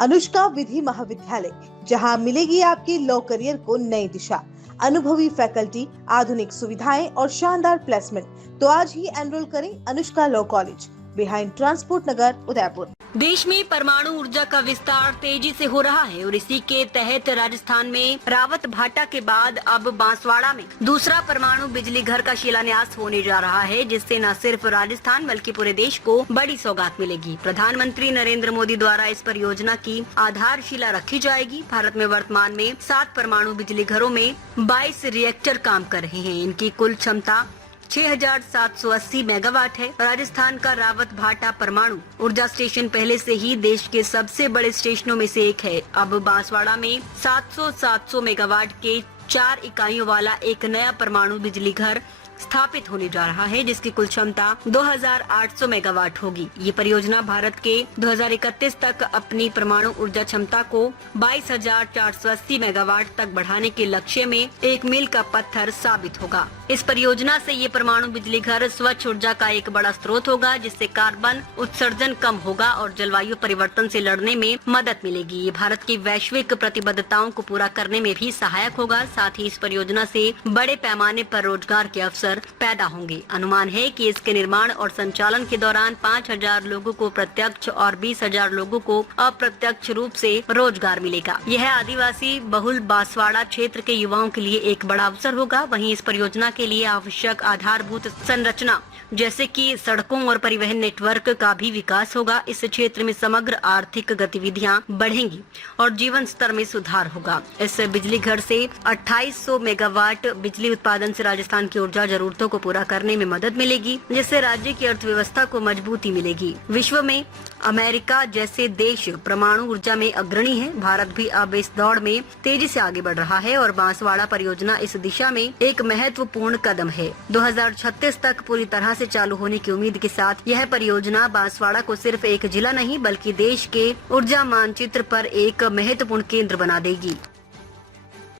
अनुष्का विधि महाविद्यालय, जहां मिलेगी आपके लॉ करियर को नई दिशा। अनुभवी फैकल्टी, आधुनिक सुविधाएं और शानदार प्लेसमेंट। तो आज ही एनरोल करें Anushka law college, behind transport Nagar, Udaipur. देश में परमाणु ऊर्जा का विस्तार तेजी से हो रहा है और इसी के तहत राजस्थान में रावत भाटा के बाद अब बांसवाड़ा में दूसरा परमाणु बिजली घर का शिलान्यास होने जा रहा है, जिससे न सिर्फ राजस्थान बल्कि पूरे देश को बड़ी सौगात मिलेगी। प्रधानमंत्री नरेंद्र मोदी द्वारा इस परियोजना की आधारशिला रखी जाएगी। भारत में वर्तमान में 7 परमाणु बिजली घरों में 22 रिएक्टर काम कर रहे हैं। इनकी कुल क्षमता 6,780 मेगावाट है। राजस्थान का रावत भाटा परमाणु ऊर्जा स्टेशन पहले से ही देश के सबसे बड़े स्टेशनों में से एक है। अब बांसवाड़ा में 700 मेगावाट के 4 इकाइयों वाला एक नया परमाणु बिजली घर स्थापित होने जा रहा है, जिसकी कुल क्षमता 2,800 मेगावाट होगी। ये परियोजना भारत के 2031 तक अपनी परमाणु ऊर्जा क्षमता को 22,480 मेगावाट तक बढ़ाने के लक्ष्य में एक मील का पत्थर साबित होगा। इस परियोजना से ये परमाणु बिजली घर स्वच्छ ऊर्जा का एक बड़ा स्रोत होगा, जिससे कार्बन उत्सर्जन कम होगा और जलवायु परिवर्तन से लड़ने में मदद मिलेगी। ये भारत की वैश्विक प्रतिबद्धताओं को पूरा करने में भी सहायक होगा। साथ ही इस परियोजना से बड़े पैमाने पर रोजगार के अवसर पैदा होंगे। अनुमान है कि इसके निर्माण और संचालन के दौरान 5,000 लोगों को प्रत्यक्ष और 20,000 लोगों को अप्रत्यक्ष रूप से रोजगार मिलेगा। यह आदिवासी बहुल बांसवाड़ा क्षेत्र के युवाओं के लिए एक बड़ा अवसर होगा। वहीं इस परियोजना के लिए आवश्यक आधारभूत संरचना जैसे कि सड़कों और परिवहन नेटवर्क का भी विकास होगा। इस क्षेत्र में समग्र आर्थिक गतिविधियां बढ़ेंगी और जीवन स्तर में सुधार होगा। इस बिजली घर से 2800 मेगावाट बिजली उत्पादन से राजस्थान की ऊर्जा जरूरतों को पूरा करने में मदद मिलेगी, जिससे राज्य की अर्थव्यवस्था को मजबूती मिलेगी। विश्व में अमेरिका जैसे देश परमाणु ऊर्जा में अग्रणी है। भारत भी अब इस दौड़ में तेजी से आगे बढ़ रहा है और बांसवाड़ा परियोजना इस दिशा में एक महत्वपूर्ण कदम है। 2036 तक पूरी तरह से चालू होने की उम्मीद के साथ यह परियोजना बांसवाड़ा को सिर्फ एक जिला नहीं बल्कि देश के ऊर्जा मानचित्र पर एक महत्वपूर्ण केंद्र बना देगी।